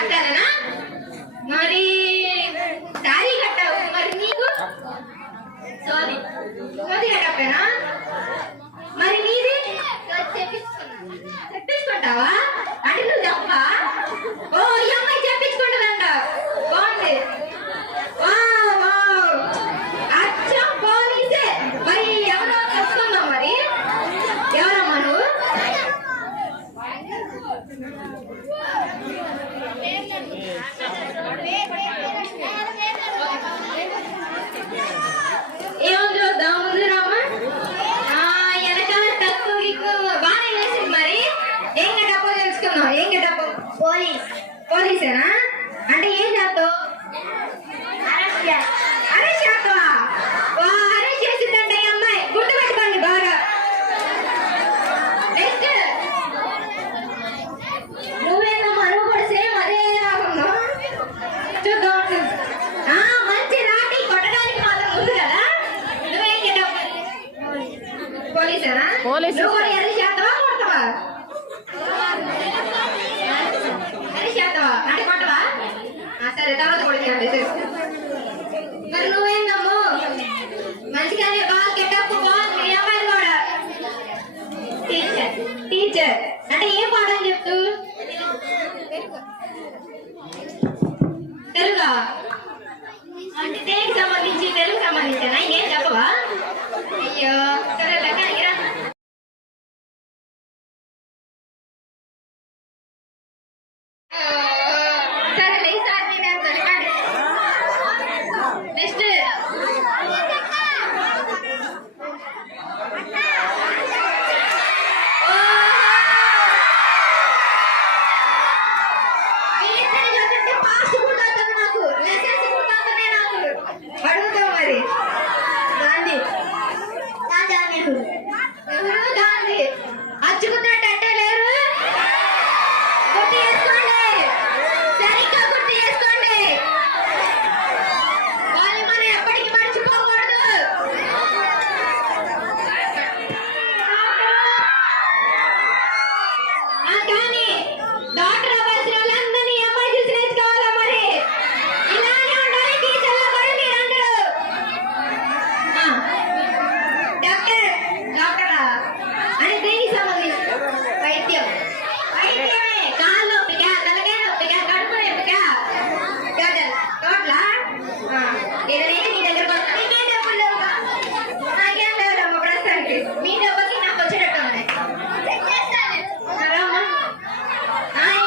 కట్టాలనా? మరి సారీ కట్టావు, మరి నీకు సోది కట్టా? మరి నీది చెప్పించుకుంటావా? అంటే నువ్వు చెప్పా? ఓ ఈ అమ్మాయి చెప్పించుకుంటుందంట. బాగుంది. అచ్చం పోలీసే. మరి ఎవరో తెలుసుకుందాం. మరి ఎవరమ్మా నువ్వు? ఏముంది చూద్దాం. ముందు రామ్మా. వెనకాల తక్కువ బాగానే వేసింది. మరి ఏం గట్టపో తెలుసుకుందాం. ఏం గట్టపో? పోలీసేనా? అంటే ఏం చేస్తావు? అరెస్ట్ చేస్తావా? అరెస్ట్ చేసిందంటే ఈ అమ్మాయి గుర్తు పెట్టుకోండి బాగా. నెక్స్ట్ నువ్వేందమ్మా? నువ్వు కూడా సేమ్ అదే రాకుండా చూద్దాం. మంచి రాటి కొట్టడానికి మాత్రం ఉంది కదా. నువ్వేం చేద్దాం? పోలీసేనా? నువ్వు కూడా అరెస్ట్ చేస్తావా కొడతావా? అరెస్ట్ చేస్తావా అంటే కొట్టవా? సరే తర్వాత కొడుతుంది. మరి నువ్వేందమ్ము మంచిగానే బాగా గెటప్ బాగుంది. ఈ అమ్మాయి కూడా టీచర్ అంటే ఏం పాఠం చెప్తూ? తెలుగా? అంటే దేనికి సంబంధించి? తెలుగు సంబంధించేనా? ఏం చెప్పవా? అయ్యో సరే సరేలే ఈసారి నెక్స్ట్ అడుగుతాం. మరి గాంధీ గాంధీ అచ్చుకున్నట్టే లేరు. గుర్తు చేసుకోండి, సరిగ్గా గుర్తు చేసుకోండి. వాళ్ళు మనం ఎప్పటికీ మర్చిపోకూడదు. కానీ డాక్టర్ అవ్వాల్సిన వాళ్ళందరినీ అమ్మాయి చూసి నేర్చుకోవాలా? మరి ఇలానే ఉండాలి టీచర్లు కూడా మీరందరూ. డాక్టరా అని దేనికి సంబంధించి? వైద్యమే. కాళ్ళు నొప్పిక, తలకాయ నొప్పిక, కడుపు నొప్పిక, తోట్లా ఏదైనా మీ దగ్గరకు వస్తా. మీకేం డబ్బులు లేవుగా? నాకేం లేదమ్మా ప్రస్తుతానికి. మీ డబ్బుకి నాకు వచ్చేటట్టు ఉన్నాయి.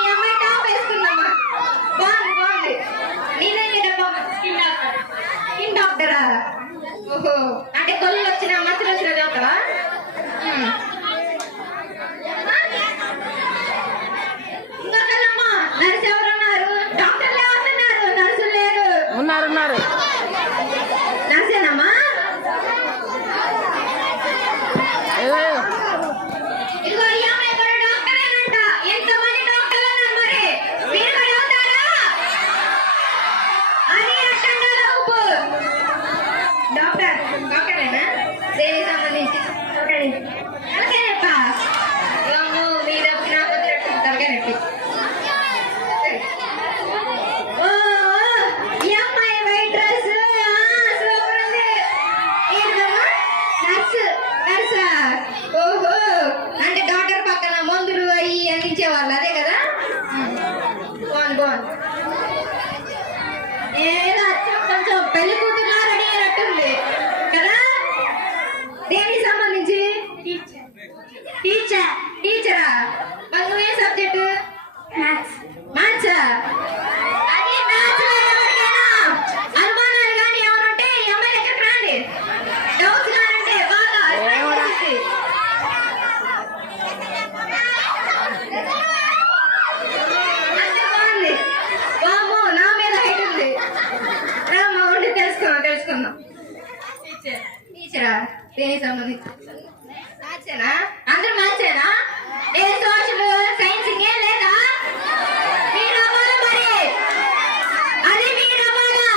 ఈ అమ్మాయి టాప్ వేసుకుందమ్మా. బాగుంది. నేనైతే డబ్బా స్కిన్ డాక్టరా? ఓహో అంటే కొల్లు వచ్చిన మచ్చలు వచ్చిన డాక్టరా? ఇంకొకళ్ళమ్మా నర్సు ఎవరున్నారు? డాక్టర్లు ఎవరున్నారు? నర్సులు లేరు. ఉన్నారు. నర్సేనమ్మా? ఇంకో ఈ అమ్మాయి కూడా డాక్టరేనంట. ఎంతమంది డాక్టర్లు ఉన్నారు? మరి మీరు కూడా అవుతారా? అని అట్టంగా ఉప్పు డాక్టరేనా? దేనికి సంబంధించి? తలకాయ నొప్ప? మీ డబ్బు నాకు వదిలేట్టు తలకాయ నొప్పి. ఈ అమ్మాయి వైట్ డ్రెస్ సూపర్ ఉంది. ఏంటమ్మా? నర్సా? ఓహో అంటే డాక్టర్ పక్కన మందులు అవి అందించేవాళ్ళు అదే కదా. బాగుంది. ఏదో కొంచెం పెళ్లి కూతురులా రెడీ అయినట్టుంది కదా. దేనికి సంబంధించి? టీచరా? మరి నువ్వేం సబ్జెక్టు? మ్యాథ్సా? అది మ్యాథ్స్ ఎవరికైనా అనుమానాలు కానీ ఏమనుంటే ఈ అమ్మాయి దగ్గరికి రండి. డౌట్స్ కానంటే బాగా బాగుంది. బాబు నా మీద హైట్ ఉంది. రామ్మా ఉండి తెలుసుకుందాం. టీచరా? దేనికి సంబంధించి? మ్యాథ్సేనా? అందరూ మ్యాథ్సేనా? ఏ సోషల్ సైన్స్ ఏం లేదా? మీరు అవ్వాలా? మరి అది మీరు అవ్వాలా?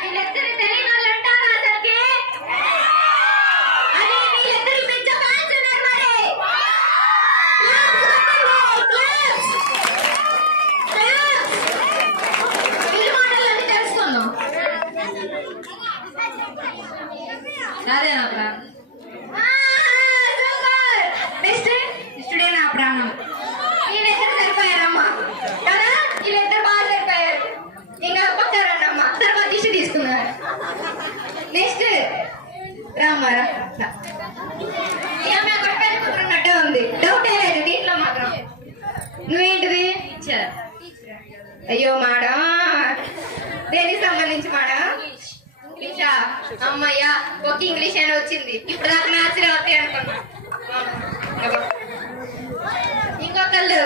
వీళ్ళిద్దరు తెలియని వాళ్ళు అంటారా అసలుకి? అది వీళ్ళిద్దరు పెద్ద ఫ్యాన్స్ ఉన్నారు. మరి అయ్యో మేడం, దేనికి సంబంధించి మేడం? ఇంగ్లీషా? అమ్మయ్యా, ఒక ఇంగ్లీష్ అని వచ్చింది. ఇప్పుడు దాకా మ్యాథ్స్ అవుతాయి అనుకున్నా. ఇంకొకళ్ళు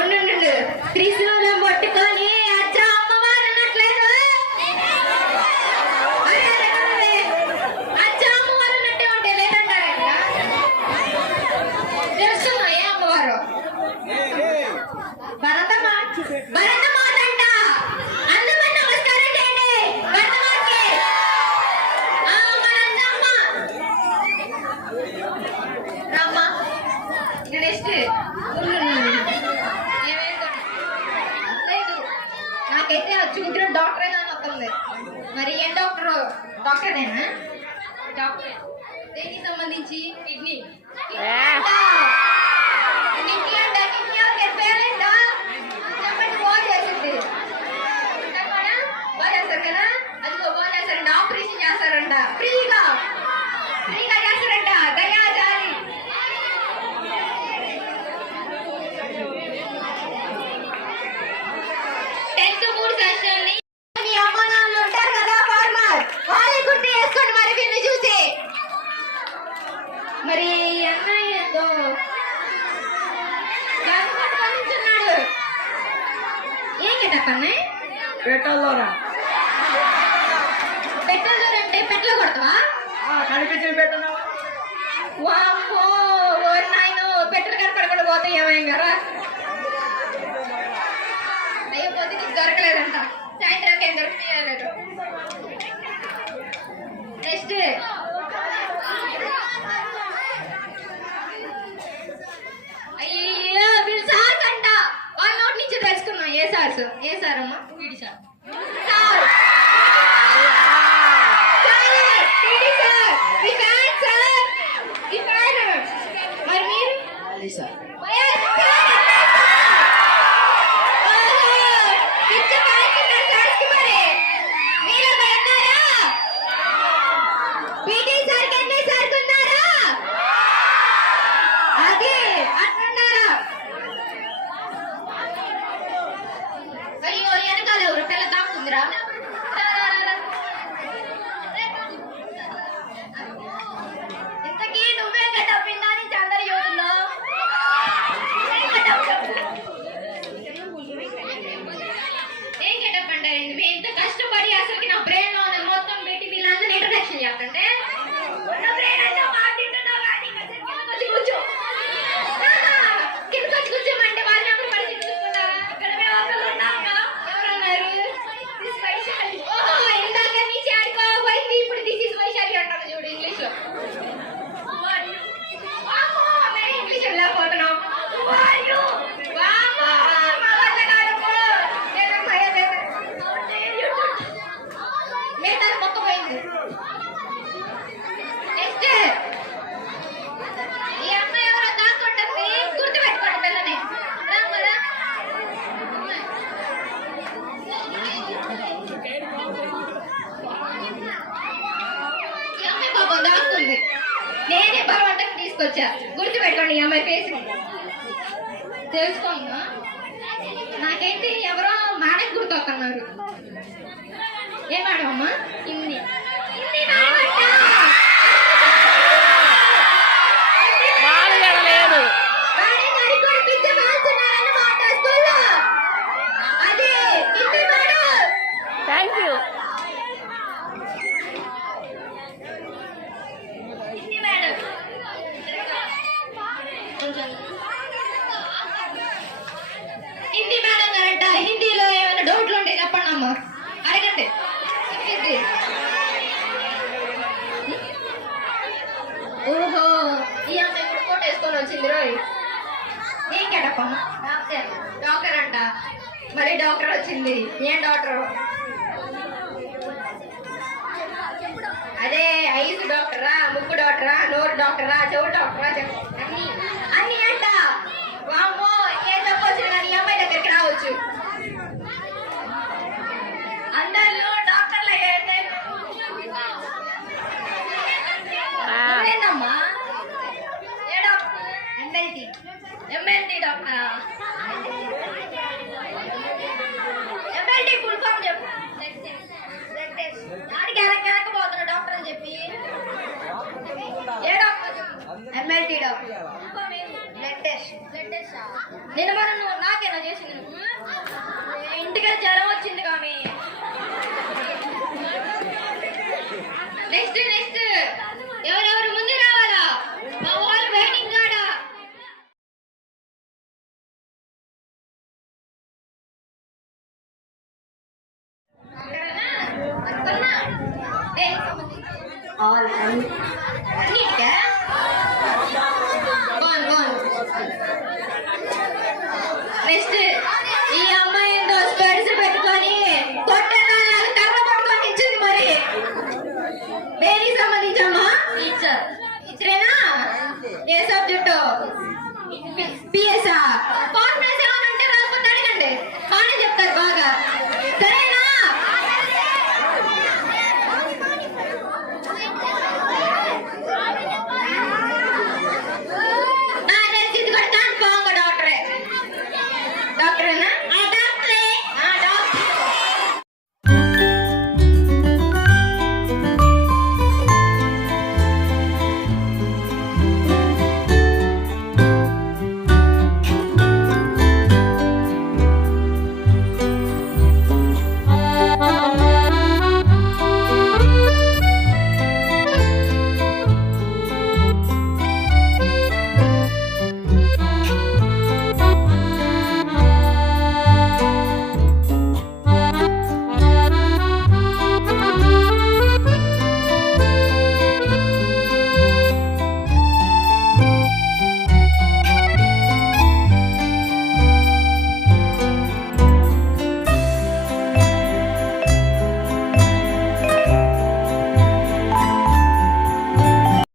ఉండు, త్రిశూలం పట్టుకొని అచ్చా అమ్మవారు అన్నట్లేదు. అచ్చా అమ్మవారు అన్నట్టే ఉంటే లేదంటారు కదా. తెలుసున్నా ఏ అమ్మవారు? భరతమాత అంట. అందమైన నమస్కారం చేయండి భరతమాతకి. మనందమ్మ రమ్మ. నెక్స్ట్ లేదు, నాకైతే చూసిన డాక్టరే కానీ వస్తుంది. మరి ఏం డాక్టర్? డాక్టరేనా? డాక్టర్ దేనికి సంబంధించి? కిడ్నీ. కిడ్నీ అంట. కిడ్నీ ఓకే, పేరెంట్ చెప్పండి. బాగా చేసింది బాగా చేస్తారు కదా. అదిగో బాగా చేస్తారంట. ఆపరేషన్ చేస్తారంట. ఫ్రీగా చేస్తారంట. దయా జాలి. 10th 3 సంవత్సరాలని మీ అమ్మ నాన్నలు ఉంటారు కదా ఫార్మర్, వాళ్ళే గుర్తు చేసుకోండి మరి వీళ్ళు చూసి. మరి అన్నయ్య ఏదో గమనించున్నాడు. ఏం గెటప్ అన్నయ్య? పెట్టాలరా పెట్టలు అంటే పెట్లు కొడతావా? కనిపించి పెట్టనా? వామ్మో, ఓరి నాయనో, పెట్టలు కనపడకుండా పోతాయి ఏమేం కదా. అయ్యో, పొద్దు నీకు దొరకలేదంట. సాయంత్రం ఏం దొరుకుతాయలేదు. నెక్స్ట్ అయ్యో, వీళ్ళు సార్స్ అంట. వాళ్ళ నోటి నుంచి తెలుసుకున్నాం. ఏ సార్స్? ఏ సార్ అమ్మా? సార్. మరి మీరు? అయ్యో, వెనకాల ఎవరు? పిల్ల తాకుందిరా. ఇంతకీ నువ్వే గెటప్ విన్నా నుంచి అందరి యూతుల్లో ఏం గెటప్ అంటారు? మేము ఇంత కష్టపడి అసలు నా బ్రెయిన్ లో ఉన్నది మొత్తం పెట్టి వీళ్ళందరినీ ఇంట్రడక్షన్ చేస్తుంటే నా బ్రెయిన్ అంతా మాట్లాడుతున్నావు కానీ కిందకొచ్చి కూర్చో. కిందకొచ్చి కూర్చోమంటే వాళ్ళు ఎవరు పడి కూర్చుంటారా? ఇక్కడ మేము ఒకళ్ళు ఉన్నాక ఎవరన్నారు? దిస్ వైశాలి. ఓహో, ఇందాక నుంచి ఆడుకోబోయింది, ఇప్పుడు దిస్ ఇస్ వైశాలి అంటారు చూడు ఇంగ్లీష్ లో. ఇంగ్లీష్ వెళ్ళకపోతున్నాం. మొత్తం పోయింది. నెక్స్ట్ ఈ అమ్మాయి ఎవరో దాక్కుంటుంది, గుర్తుపెట్టుకోండి పిల్లని. రామ్మరా. ఈ అమ్మాయి పాపం దాక్కుంది. నేనే బలవంతంగా తీసుకొచ్చా. గుర్తుపెట్టుకోండి ఈ అమ్మాయి ఫేస్. తెలుసుకోండి. నాకైతే ఎవరో మేడం గుర్తొస్తున్నారు. ఏ మేడం అమ్మా? Hindi thank you. Hindi madam గారంట. హిందీలో ఏమైనా డౌట్లు ఉంటే చెప్పండి అమ్మా, అడగండి. ఓహో, ఈ అమ్మాయి కూడా కోట్ వేసుకొని వచ్చింది రోయ్. ఏం కేటప్పమ్మా? డాక్టర్ అంట. మరి డాక్టర్ వచ్చింది. ఏం డాక్టర్? అదే ఐస్ డాక్టరా, ముక్కు డాక్టరా, నోరు డాక్టరా, చెవు డాక్టరా, అన్ని అంట. వామ్మో, ఏ తప్పొచ్చు కానీ ఈ అమ్మాయి దగ్గరికి రావచ్చు. అందరిలో డాక్టర్లు అయితే ఏంటమ్మా? ఏ డాక్టర్? ఎంఎల్టీ డాక్టరా? తీయడం బ్లడ్ టెస్ట్ నిన్న మనం నువ్వు నాకేనా చేసింది నువ్వు ఇంటికి జ్వరం వచ్చింది కామె నెక్స్ట్ ఎవరెవరు ముందు రావాలా మా వాళ్ళు వెయిటింగ్ కాడా నెక్స్ట్ ఈ అమ్మాయి ఏందో స్పెడ్స్ పెట్టుకొని కొట్టనా కర్ర పట్టుకొని ఇచ్చింది మరి దేనికి సంబంధించమ్మా టీచర్ టీచరేనా ఏ సబ్జెక్టు పిఎస్ఆ